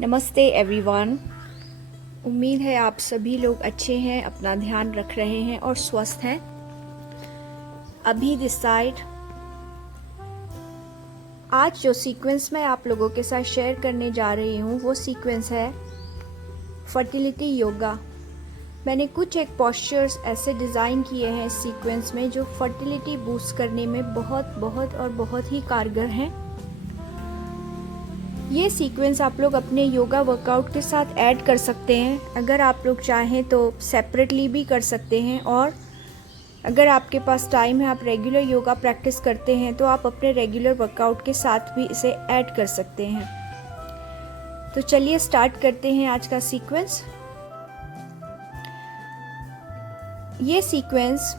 नमस्ते एवरीवन। उम्मीद है आप सभी लोग अच्छे हैं, अपना ध्यान रख रहे हैं और स्वस्थ हैं। अभी दिस साइड आज जो सीक्वेंस मैं आप लोगों के साथ शेयर करने जा रही हूँ वो सीक्वेंस है फर्टिलिटी योगा। मैंने कुछ एक पोस्चर्स ऐसे डिज़ाइन किए हैं इस सीक्वेंस में जो फर्टिलिटी बूस्ट करने में बहुत ही कारगर हैं। ये सीक्वेंस आप लोग अपने योगा वर्कआउट के साथ ऐड कर सकते हैं। अगर आप लोग चाहें तो सेपरेटली भी कर सकते हैं, और अगर आपके पास टाइम है, आप रेगुलर योगा प्रैक्टिस करते हैं तो आप अपने रेगुलर वर्कआउट के साथ भी इसे ऐड कर सकते हैं। तो चलिए स्टार्ट करते हैं आज का सीक्वेंस। ये सीक्वेंस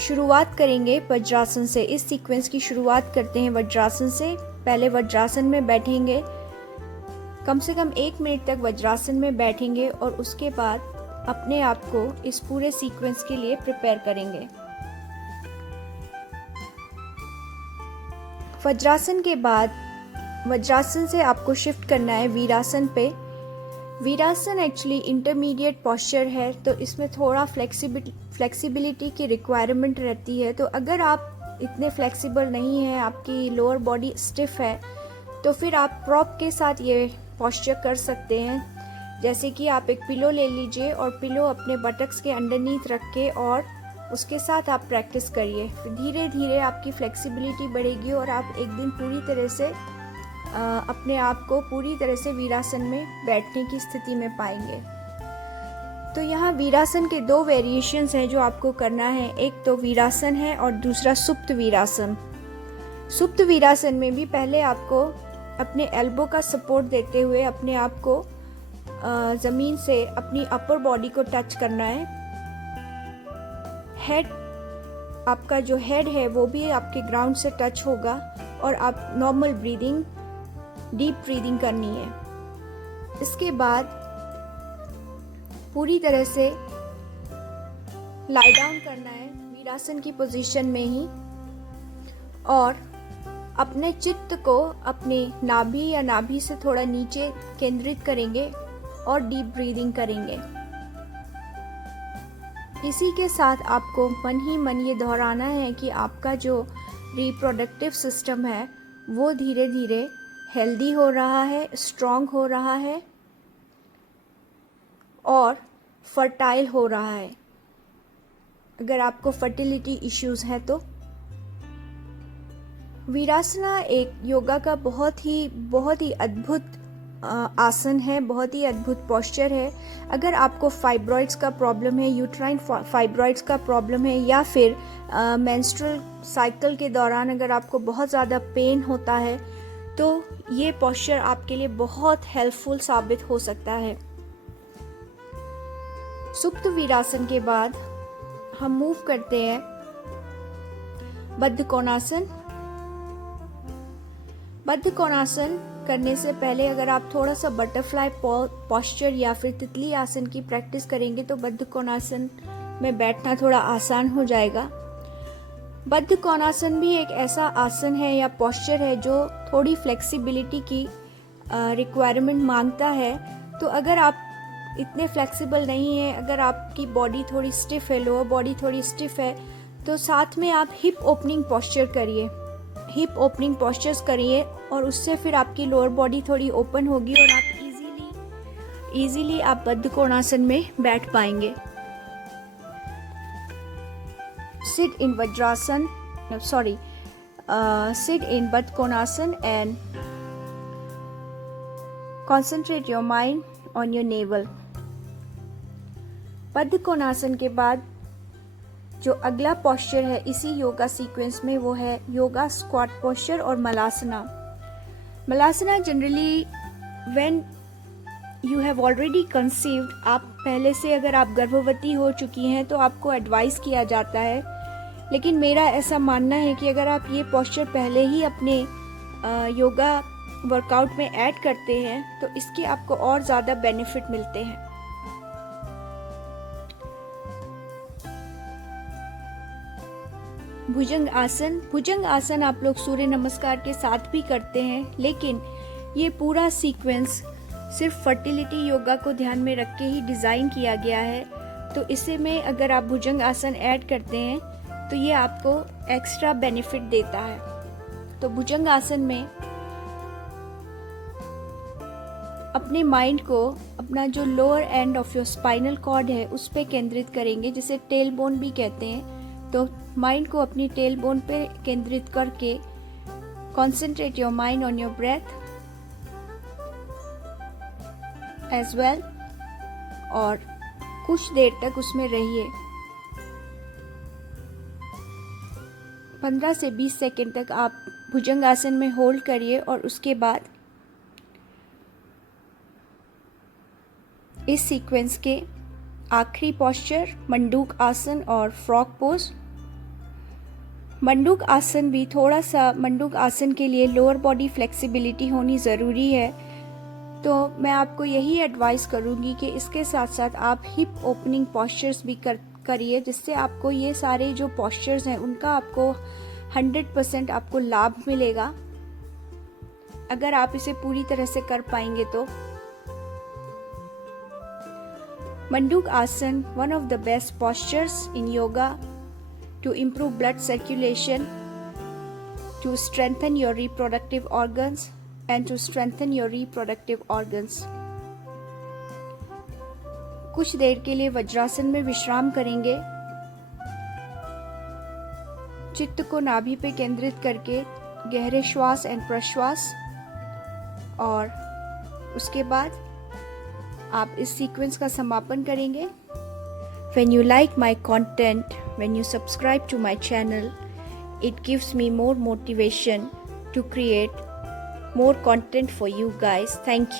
शुरुआत करेंगे वज्रासन से। इस सीक्वेंस की शुरुआत करते हैं वज्रासन से। पहले वज्रासन में बैठेंगे, कम से कम 1 मिनट तक वज्रासन में बैठेंगे और उसके बाद अपने आप को इस पूरे सीक्वेंस के लिए प्रिपेयर करेंगे। वज्रासन के बाद वज्रासन से आपको शिफ्ट करना है वीरासन पे। वीरासन एक्चुअली इंटरमीडिएट पोस्चर है, तो इसमें थोड़ा फ्लेक्सिबिलिटी की रिक्वायरमेंट रहती है। तो अगर आप इतने फ्लेक्सिबल नहीं है, आपकी लोअर बॉडी स्टिफ है, तो फिर आप प्रॉप के साथ ये पोस्चर कर सकते हैं। जैसे कि आप एक पिलो ले लीजिए और पिलो अपने बटक्स के अंडरनीथ रख के और उसके साथ आप प्रैक्टिस करिए। फिर धीरे धीरे आपकी फ्लेक्सिबिलिटी बढ़ेगी और आप एक दिन पूरी तरह से अपने आप को पूरी तरह से वीरासन में बैठने की स्थिति में पाएंगे। तो यहाँ वीरासन के 2 वेरिएशंस हैं जो आपको करना है। एक तो वीरासन है और दूसरा सुप्त वीरासन। सुप्त वीरासन में भी पहले आपको अपने एल्बो का सपोर्ट देते हुए अपने आप को ज़मीन से अपनी अपर बॉडी को टच करना है। हेड, आपका जो हेड है वो भी आपके ग्राउंड से टच होगा और आप नॉर्मल ब्रीदिंग, डीप ब्रीदिंग करनी है। इसके बाद पूरी तरह से लाई डाउन करना है वीरासन की पोजीशन में ही, और अपने चित्त को अपने नाभि या नाभि से थोड़ा नीचे केंद्रित करेंगे और डीप ब्रीदिंग करेंगे। इसी के साथ आपको मन ही मन ये दोहराना है कि आपका जो रिप्रोडक्टिव सिस्टम है वो धीरे धीरे हेल्दी हो रहा है, स्ट्रॉन्ग हो रहा है और फर्टाइल हो रहा है। अगर आपको फर्टिलिटी इश्यूज हैं तो वीरासना एक योगा का बहुत ही अद्भुत आसन है, बहुत ही अद्भुत पोस्चर है। अगर आपको फाइब्रॉइड्स का प्रॉब्लम है, यूट्राइन फाइब्रॉइड्स का प्रॉब्लम है, या फिर मेंस्ट्रुअल साइकिल के दौरान अगर आपको बहुत ज़्यादा पेन होता है, तो ये पोस्चर आपके लिए बहुत हेल्पफुल साबित हो सकता है। सुप्त वीरासन के बाद हम मूव करते हैं बद्ध कोणासन। बद्ध कोणासन करने से पहले अगर आप थोड़ा सा बटरफ्लाई पोस्चर या फिर तितली आसन की प्रैक्टिस करेंगे तो बद्ध कोणासन में बैठना थोड़ा आसान हो जाएगा। बद्ध कोणासन भी एक ऐसा आसन है या पोस्चर है जो थोड़ी फ्लेक्सिबिलिटी की रिक्वायरमेंट मांगता है। तो अगर आप इतने फ्लेक्सिबल नहीं है, अगर आपकी बॉडी थोड़ी स्टिफ है, लोअर बॉडी थोड़ी स्टिफ है, तो साथ में आप हिप ओपनिंग पोस्चर करिए। हिप ओपनिंग पोस्चर्स करिए और उससे फिर आपकी लोअर बॉडी थोड़ी ओपन होगी और आप इजीली आप बद्ध कोणासन में बैठ पाएंगे। Sit in vajrasana, sit in Baddha Konasana and concentrate your mind on your navel। बद्ध कोणासन के बाद जो अगला पोस्चर है इसी योगा सीक्वेंस में वो है योगा स्क्वाट पोस्चर और Malasana. Malasana generally when you have already conceived, आप पहले से अगर आप गर्भवती हो चुकी हैं तो आपको एडवाइस किया जाता है। लेकिन मेरा ऐसा मानना है कि अगर आप ये पोस्चर पहले ही अपने योगा वर्कआउट में ऐड करते हैं तो इसके आपको और ज़्यादा बेनिफिट मिलते हैं। भुजंग आसन। भुजंग आसन आप लोग सूर्य नमस्कार के साथ भी करते हैं, लेकिन ये पूरा सीक्वेंस सिर्फ फर्टिलिटी योगा को ध्यान में रख के ही डिज़ाइन किया गया है, तो इसे में अगर आप भुजंग आसन ऐड करते हैं तो ये आपको एक्स्ट्रा बेनिफिट देता है। तो भुजंग आसन में अपने माइंड को अपना जो lower end of your spinal cord है उस पे केंद्रित करेंगे, जिसे टेल बोन भी कहते हैं। तो माइंड को अपनी टेल बोन पे केंद्रित करके concentrate your mind on your breath as well, और कुछ देर तक उसमें रहिए। 15 से 20 सेकंड तक आप भुजंग आसन में होल्ड करिए और उसके बाद इस सीक्वेंस के आखिरी पोस्चर मंडूक आसन और फ्रॉग पोज। मंडूक आसन भी थोड़ा सा, मंडूक आसन के लिए लोअर बॉडी फ्लेक्सिबिलिटी होनी ज़रूरी है, तो मैं आपको यही एडवाइस करूँगी कि इसके साथ साथ आप हिप ओपनिंग पोस्चर्स भी करिए, जिससे आपको ये सारे जो पोस्चर्स हैं उनका आपको 100% आपको लाभ मिलेगा अगर आप इसे पूरी तरह से कर पाएंगे तो। मंडूक आसन one of the best postures in yoga to improve blood circulation, to strengthen your reproductive organs and to strengthen your reproductive organs. कुछ देर के लिए वज्रासन में विश्राम करेंगे, चित्त को नाभि पे केंद्रित करके गहरे श्वास एंड प्रश्वास, और उसके बाद आप इस सीक्वेंस का समापन करेंगे। When you like my content, when you subscribe to my channel, it gives me more motivation to create more content for you guys. Thank you.